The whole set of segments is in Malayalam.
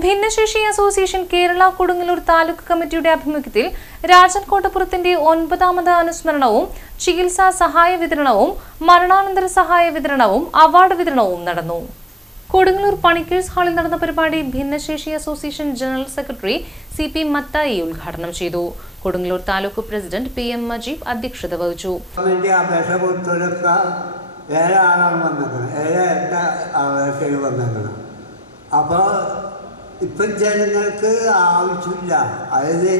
ഭിന്നശേഷി അസോസിയേഷൻ കേരള കൊടുങ്ങല്ലൂർ താലൂക്ക് കമ്മിറ്റിയുടെ ആഭിമുഖ്യത്തിൽ രാജൻ കോട്ടപ്പുറത്തിന്റെ 9ാമത് അനുസ്മരണവും ചികിത്സാ സഹായ വിതരണവും മരണാനന്തര സഹായ വിതരണവും അവാർഡ് വിതരണവും നടന്നു. കൊടുങ്ങല്ലൂർ പണിക്കേഴ്സ് ഹാളിൽ നടന്ന പരിപാടി ഭിന്നശേഷി association general secretary CP Mathai ഉദ്ഘാടനം ചെയ്തു. കൊടുങ്ങല്ലൂർ താലൂക്ക് പ്രസിഡന്റ് PM മജീബ് അധ്യക്ഷത വഹിച്ചു. അപ്പോൾ ഇപ്പം ജനങ്ങൾക്ക് ആവശ്യമില്ല, അതായത്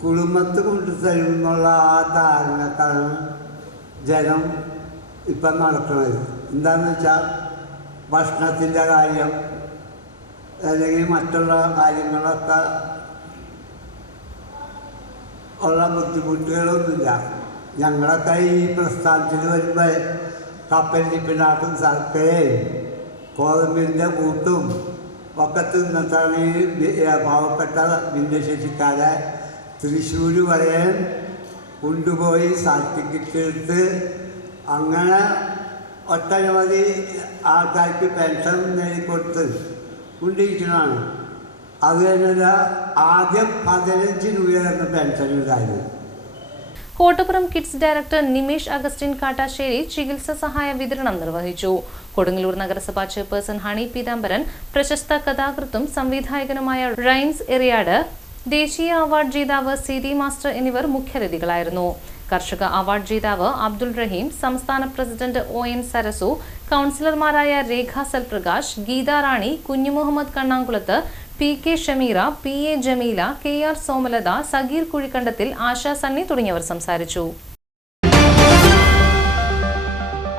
കുടുംബത്ത് കൊണ്ടുതരും എന്നുള്ള ആ ധാരണക്കാണ് ജനം ഇപ്പം നടക്കുന്നത്. എന്താണെന്ന് വെച്ചാൽ ഭക്ഷണത്തിൻ്റെ കാര്യം അല്ലെങ്കിൽ മറ്റുള്ള കാര്യങ്ങളൊക്കെ ഉള്ള ബുദ്ധിമുട്ടുകളൊന്നുമില്ല. ഞങ്ങളൊക്കെ ഈ പ്രസ്ഥാനത്തിൽ വരുമ്പോൾ കപ്പലിൻ്റെ പിന്നാട്ടും ശർക്കരയും ഗോതമ്പിൻ്റെ കൂട്ടും ഒക്കെ തിന്നിട്ടാണ് പാവപ്പെട്ട ഭിന്നശേഷിക്കാരെ തൃശ്ശൂർ വരെ കൊണ്ടുപോയി സർട്ടിഫിക്കറ്റ് എടുത്ത് അങ്ങനെ ഒട്ടനവധി ആൾക്കാർക്ക് പെൻഷൻ നേടിക്കൊടുത്ത് കൊണ്ടിരിക്കുന്നതാണ്. അത് തന്നെ ആദ്യം 15 രൂപയായിരുന്നു പെൻഷൻ ഉണ്ടായത്. Kottappuram kids director Nimesh Augustine Kattassery ചികിത്സാ സഹായ വിതരണം നിർവഹിച്ചു. കൊടുങ്ങല്ലൂർ നഗരസഭാ ചെയർപേഴ്സൺ ഹണി പീതാംബരൻ, പ്രശസ്ത കഥാകൃത്തും സംവിധായകനുമായ റൈൻസ് എറിയാട്, ദേശീയ അവാർഡ് ജേതാവ് CD മാസ്റ്റർ എന്നിവർ മുഖ്യാതിഥികളായിരുന്നു. കർഷക അവാർഡ് ജേതാവ് അബ്ദുൾ റഹീം, സംസ്ഥാന പ്രസിഡന്റ് ON സരസു, കൗൺസിലർമാരായ രേഖ സൽപ്രകാശ്, ഗീത റാണി, Kunjumuhammad കണ്ണാങ്കുളത്ത്, PK Shameera, PA Jameela, KR Somalatha, Sageer കുഴിക്കണ്ടത്തിൽ, ASHA Sunny തുടങ്ങിയവർ സംസാരിച്ചു.